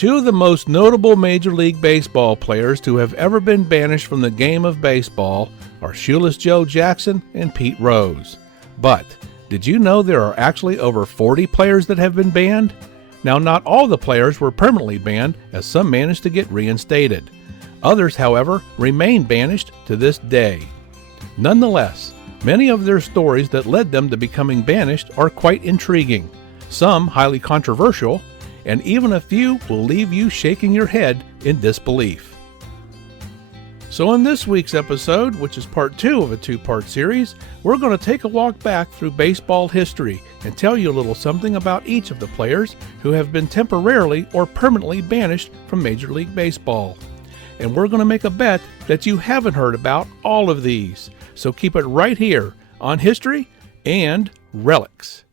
Two of the most notable Major League Baseball players to have ever been banished from the game of baseball are Shoeless Joe Jackson and Pete Rose. But did you know there are actually over 40 players that have been banned? Now, not all the players were permanently banned, as some managed to get reinstated. Others, however, remain banished to this day. Nonetheless, many of their stories that led them to becoming banished are quite intriguing, some highly controversial, and even a few will leave you shaking your head in disbelief. So in this week's episode, which is part 2 of a 2-part series, we're going to take a walk back through baseball history and tell you a little something about each of the players who have been temporarily or permanently banished from Major League Baseball. And we're going to make a bet that you haven't heard about all of these. So keep it right here on History and Relics.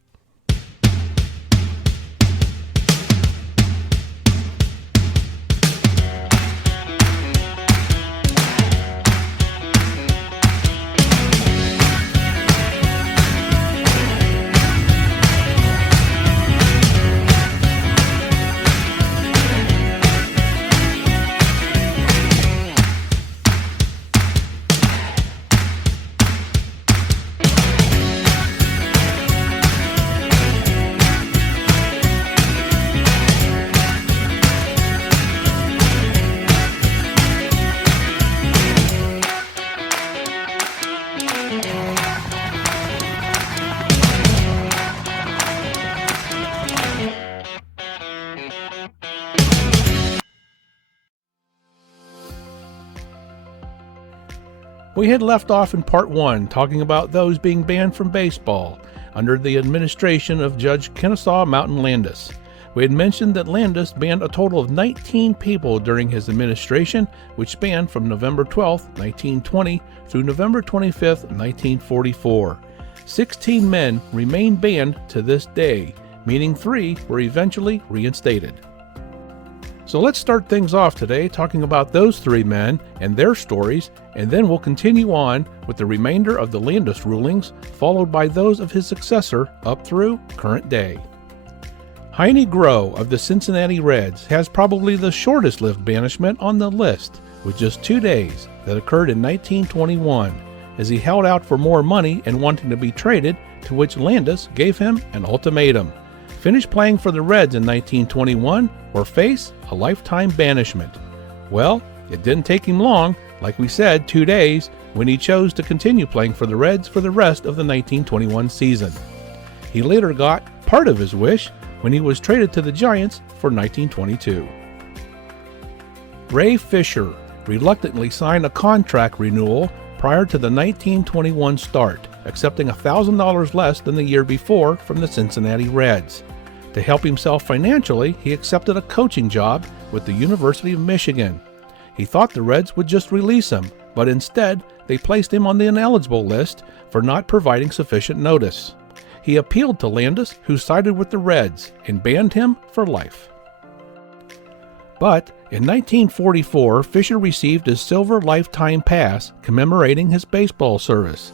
We had left off in part 1 talking about those being banned from baseball under the administration of Judge Kennesaw Mountain Landis. We had mentioned that Landis banned a total of 19 people during his administration, which spanned from November 12, 1920 through November 25, 1944. 16 men remain banned to this day, meaning 3 were eventually reinstated. So let's start things off today talking about those 3 men and their stories, and then we'll continue on with the remainder of the Landis rulings, followed by those of his successor up through current day. Heine Groh of the Cincinnati Reds has probably the shortest-lived banishment on the list, with just 2 days that occurred in 1921, as he held out for more money and wanting to be traded, to which Landis gave him an ultimatum. Finish playing for the Reds in 1921 or face a lifetime banishment. Well, it didn't take him long, like we said, 2 days, when he chose to continue playing for the Reds for the rest of the 1921 season. He later got part of his wish when he was traded to the Giants for 1922. Ray Fisher reluctantly signed a contract renewal prior to the 1921 start, accepting $1,000 less than the year before from the Cincinnati Reds. To help himself financially, he accepted a coaching job with the University of Michigan. He thought the Reds would just release him, but instead they placed him on the ineligible list for not providing sufficient notice. He appealed to Landis, who sided with the Reds, and banned him for life. But in 1944, Fisher received his Silver Lifetime Pass commemorating his baseball service.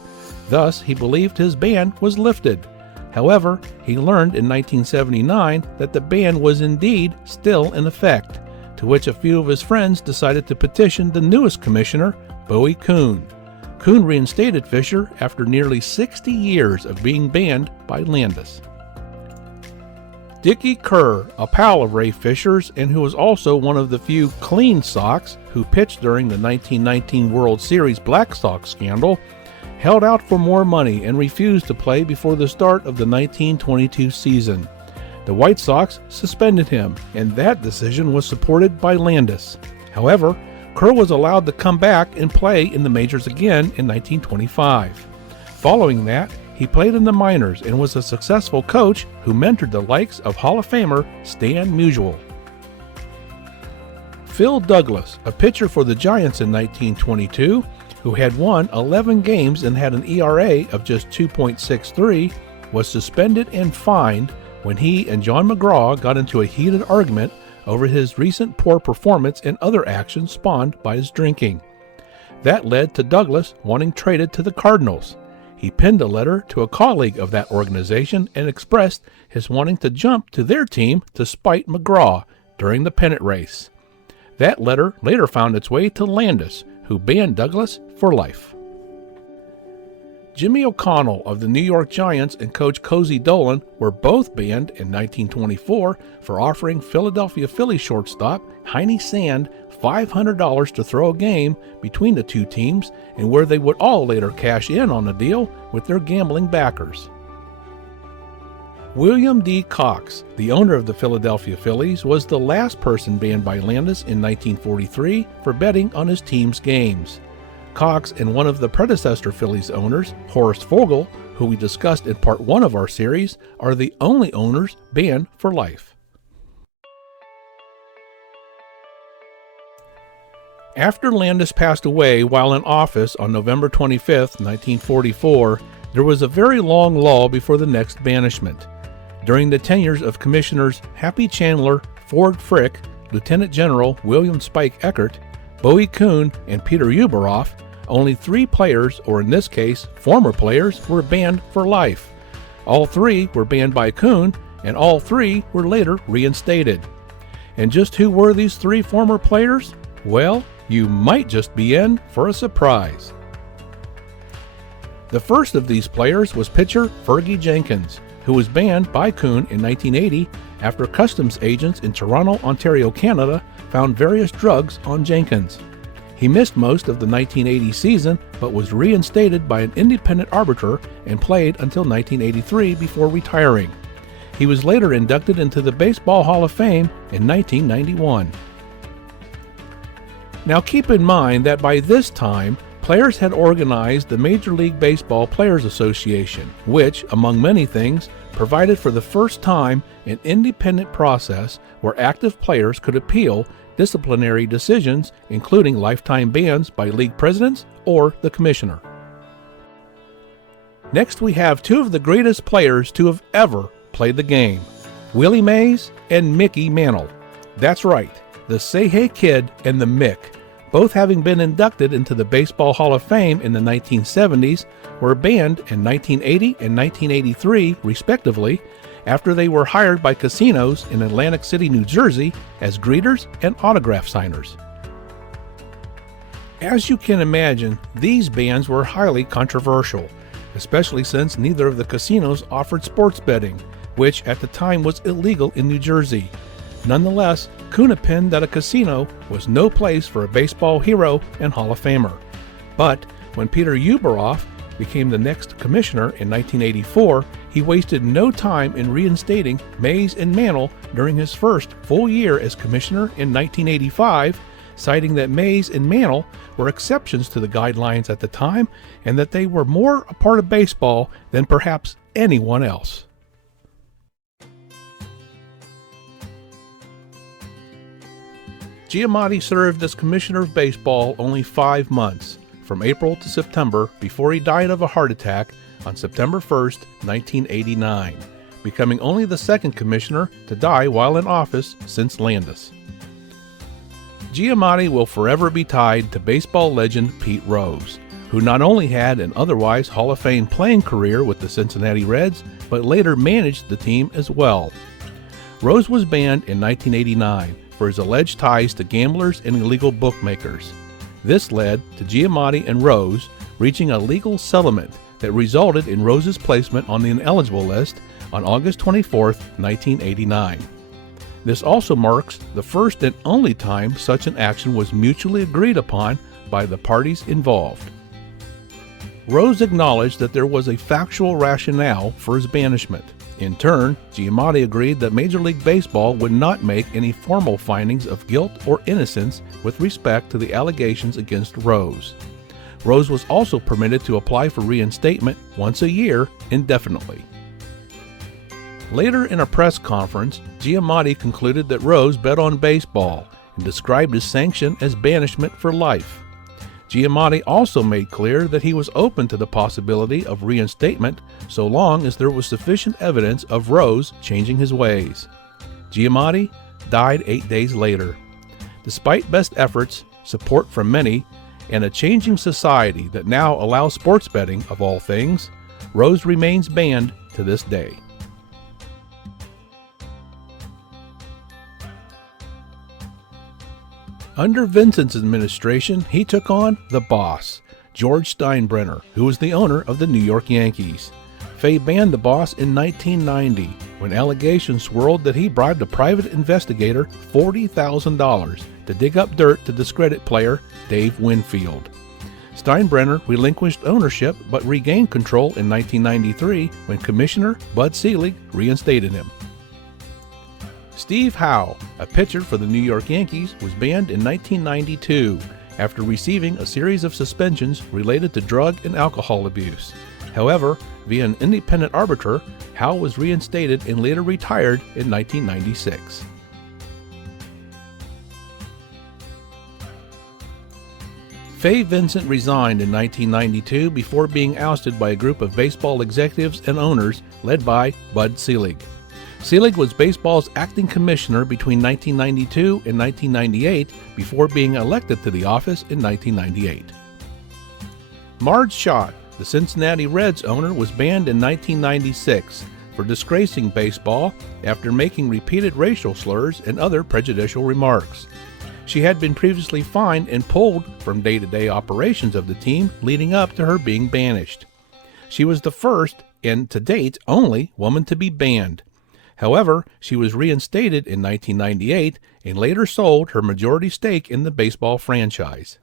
Thus, he believed his ban was lifted. However, he learned in 1979 that the ban was indeed still in effect, to which a few of his friends decided to petition the newest commissioner, Bowie Kuhn. Kuhn reinstated Fisher after nearly 60 years of being banned by Landis. Dickie Kerr, a pal of Ray Fisher's and who was also one of the few clean Sox who pitched during the 1919 World Series Black Sox scandal, held out for more money and refused to play before the start of the 1922 season. The White Sox suspended him, and that decision was supported by Landis. However, Kerr was allowed to come back and play in the majors again in 1925. Following that, he played in the minors and was a successful coach who mentored the likes of Hall of Famer Stan Musial. Phil Douglas, a pitcher for the Giants in 1922, who had won 11 games and had an ERA of just 2.63, was suspended and fined when he and John McGraw got into a heated argument over his recent poor performance and other actions spawned by his drinking. That led to Douglas wanting traded to the Cardinals. He penned a letter to a colleague of that organization and expressed his wanting to jump to their team to spite McGraw, during the pennant race. That letter later found its way to Landis, who banned Douglas for life. Jimmy O'Connell of the New York Giants and coach Cozy Dolan were both banned in 1924 for offering Philadelphia Phillies shortstop Heine Sand $500 to throw a game between the two teams, and where they would all later cash in on the deal with their gambling backers. William D. Cox, the owner of the Philadelphia Phillies, was the last person banned by Landis in 1943 for betting on his team's games. Cox and one of the predecessor Phillies owners, Horace Fogel, who we discussed in part 1 of our series, are the only owners banned for life. After Landis passed away while in office on November 25, 1944, there was a very long lull before the next banishment. During the tenures of Commissioners Happy Chandler, Ford Frick, Lieutenant General William Spike Eckert, Bowie Kuhn, and Peter Ueberroth, only 3 players, or in this case, former players, were banned for life. All 3 were banned by Kuhn, and all 3 were later reinstated. And just who were these 3 former players? Well, you might just be in for a surprise. The first of these players was pitcher Fergie Jenkins, who was banned by Kuhn in 1980 after customs agents in Toronto, Ontario, Canada found various drugs on Jenkins. He missed most of the 1980 season, but was reinstated by an independent arbiter and played until 1983 before retiring. He was later inducted into the Baseball Hall of Fame in 1991. Now keep in mind that by this time, players had organized the Major League Baseball Players Association, which, among many things, provided for the first time an independent process where active players could appeal disciplinary decisions, including lifetime bans by league presidents or the commissioner. Next, we have 2 of the greatest players to have ever played the game, Willie Mays and Mickey Mantle. That's right, the Say Hey Kid and the Mick, both having been inducted into the Baseball Hall of Fame in the 1970s, were banned in 1980 and 1983, respectively, after they were hired by casinos in Atlantic City, New Jersey, as greeters and autograph signers. As you can imagine, these bans were highly controversial, especially since neither of the casinos offered sports betting, which at the time was illegal in New Jersey. Nonetheless, Kuhn opined that a casino was no place for a baseball hero and Hall of Famer. But when Peter Ueberroth became the next commissioner in 1984, he wasted no time in reinstating Mays and Mantle during his first full year as commissioner in 1985, citing that Mays and Mantle were exceptions to the guidelines at the time and that they were more a part of baseball than perhaps anyone else. Giamatti served as commissioner of baseball only 5 months, from April to September, before he died of a heart attack on September 1st, 1989, becoming only the second commissioner to die while in office since Landis. Giamatti will forever be tied to baseball legend Pete Rose, who not only had an otherwise Hall of Fame playing career with the Cincinnati Reds, but later managed the team as well. Rose was banned in 1989 for his alleged ties to gamblers and illegal bookmakers. This led to Giamatti and Rose reaching a legal settlement that resulted in Rose's placement on the ineligible list on August 24, 1989. This also marks the first and only time such an action was mutually agreed upon by the parties involved. Rose acknowledged that there was a factual rationale for his banishment. In turn, Giamatti agreed that Major League Baseball would not make any formal findings of guilt or innocence with respect to the allegations against Rose. Rose was also permitted to apply for reinstatement once a year indefinitely. Later in a press conference, Giamatti concluded that Rose bet on baseball and described his sanction as banishment for life. Giamatti also made clear that he was open to the possibility of reinstatement so long as there was sufficient evidence of Rose changing his ways. Giamatti died 8 days later. Despite best efforts, support from many, and a changing society that now allows sports betting of all things, Rose remains banned to this day. Under Vincent's administration, he took on the boss, George Steinbrenner, who was the owner of the New York Yankees. Fay banned the boss in 1990 when allegations swirled that he bribed a private investigator $40,000 to dig up dirt to discredit player Dave Winfield. Steinbrenner relinquished ownership but regained control in 1993 when Commissioner Bud Selig reinstated him. Steve Howe, a pitcher for the New York Yankees, was banned in 1992 after receiving a series of suspensions related to drug and alcohol abuse. However, via an independent arbiter, Howe was reinstated and later retired in 1996. Fay Vincent resigned in 1992 before being ousted by a group of baseball executives and owners led by Bud Selig. Selig was baseball's acting commissioner between 1992 and 1998 before being elected to the office in 1998. Marge Schott, the Cincinnati Reds owner, was banned in 1996 for disgracing baseball after making repeated racial slurs and other prejudicial remarks. She had been previously fined and pulled from day-to-day operations of the team leading up to her being banished. She was the first, and to date only, woman to be banned. However, she was reinstated in 1998 and later sold her majority stake in the baseball franchise.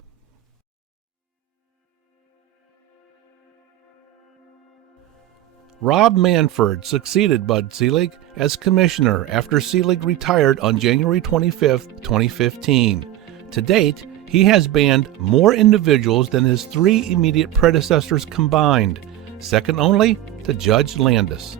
Rob Manfred succeeded Bud Selig as commissioner after Selig retired on January 25, 2015. To date, he has banned more individuals than his three immediate predecessors combined, second only to Judge Landis.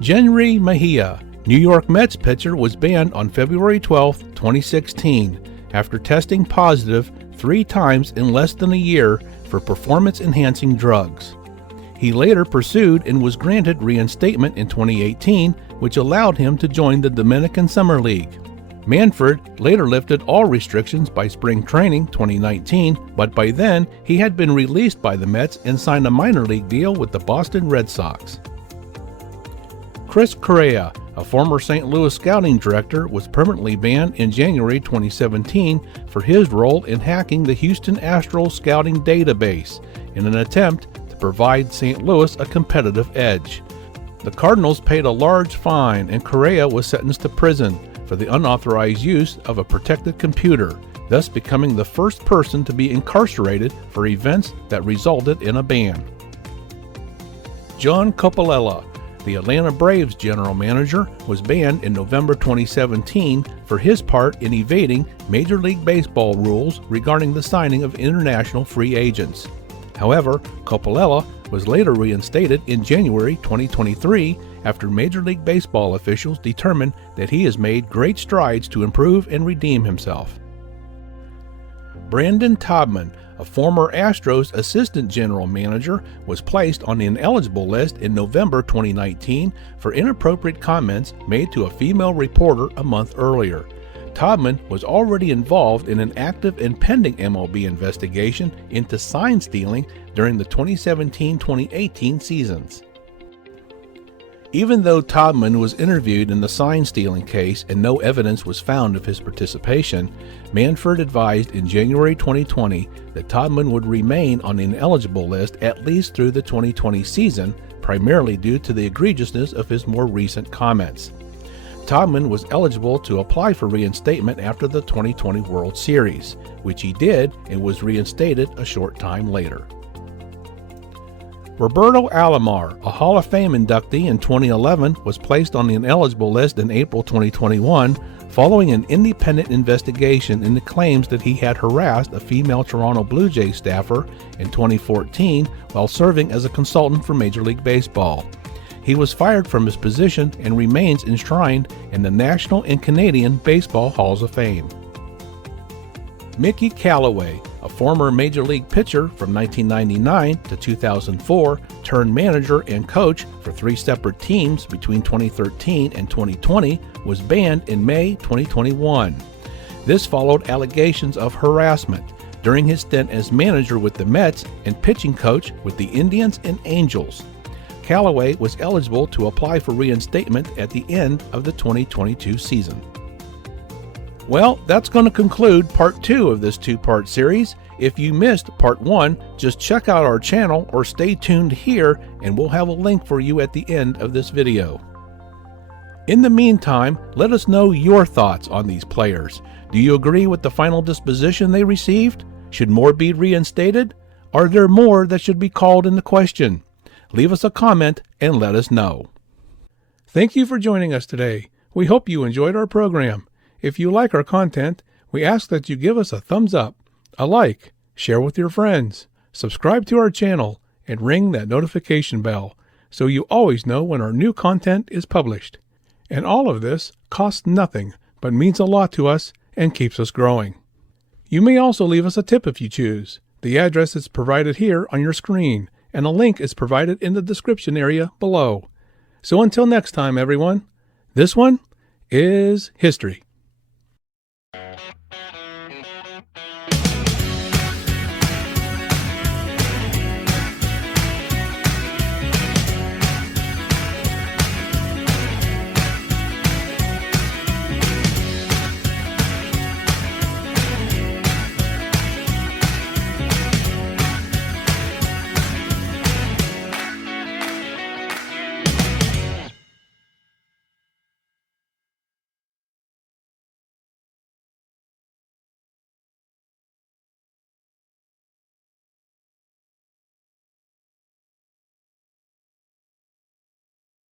Jenry Mejia, New York Mets pitcher, was banned on February 12, 2016, after testing positive 3 times in less than a year for performance-enhancing drugs. He later pursued and was granted reinstatement in 2018, which allowed him to join the Dominican Summer League. Manfred later lifted all restrictions by spring training 2019, but by then he had been released by the Mets and signed a minor league deal with the Boston Red Sox. Chris Correa, a former St. Louis scouting director, was permanently banned in January 2017 for his role in hacking the Houston Astros scouting database in an attempt to provide St. Louis a competitive edge. The Cardinals paid a large fine and Correa was sentenced to prison for the unauthorized use of a protected computer, thus becoming the first person to be incarcerated for events that resulted in a ban. John Coppolella, the Atlanta Braves general manager, was banned in November 2017 for his part in evading Major League Baseball rules regarding the signing of international free agents. However, Coppolella was later reinstated in January 2023 after Major League Baseball officials determined that he has made great strides to improve and redeem himself. Brandon Taubman, a former Astros assistant general manager, was placed on the ineligible list in November 2019 for inappropriate comments made to a female reporter a month earlier. Taubman was already involved in an active and pending MLB investigation into sign stealing during the 2017-2018 seasons. Even though Taubman was interviewed in the sign-stealing case and no evidence was found of his participation, Manfred advised in January 2020 that Taubman would remain on the ineligible list at least through the 2020 season, primarily due to the egregiousness of his more recent comments. Taubman was eligible to apply for reinstatement after the 2020 World Series, which he did and was reinstated a short time later. Roberto Alomar, a Hall of Fame inductee in 2011, was placed on the ineligible list in April 2021 following an independent investigation into claims that he had harassed a female Toronto Blue Jays staffer in 2014 while serving as a consultant for Major League Baseball. He was fired from his position and remains enshrined in the National and Canadian Baseball Halls of Fame. Mickey Callaway, a former Major League pitcher from 1999 to 2004, turned manager and coach for 3 separate teams between 2013 and 2020, was banned in May 2021. This followed allegations of harassment during his stint as manager with the Mets and pitching coach with the Indians and Angels. Callaway was eligible to apply for reinstatement at the end of the 2022 season. Well, that's going to conclude part 2 of this 2-part series. If you missed part 1, just check out our channel or stay tuned here and we'll have a link for you at the end of this video. In the meantime, let us know your thoughts on these players. Do you agree with the final disposition they received? Should more be reinstated? Are there more that should be called into question? Leave us a comment and let us know. Thank you for joining us today. We hope you enjoyed our program. If you like our content, we ask that you give us a thumbs up, a like, share with your friends, subscribe to our channel, and ring that notification bell so you always know when our new content is published. And all of this costs nothing, but means a lot to us and keeps us growing. You may also leave us a tip if you choose. The address is provided here on your screen, and a link is provided in the description area below. So until next time, everyone, this one is history.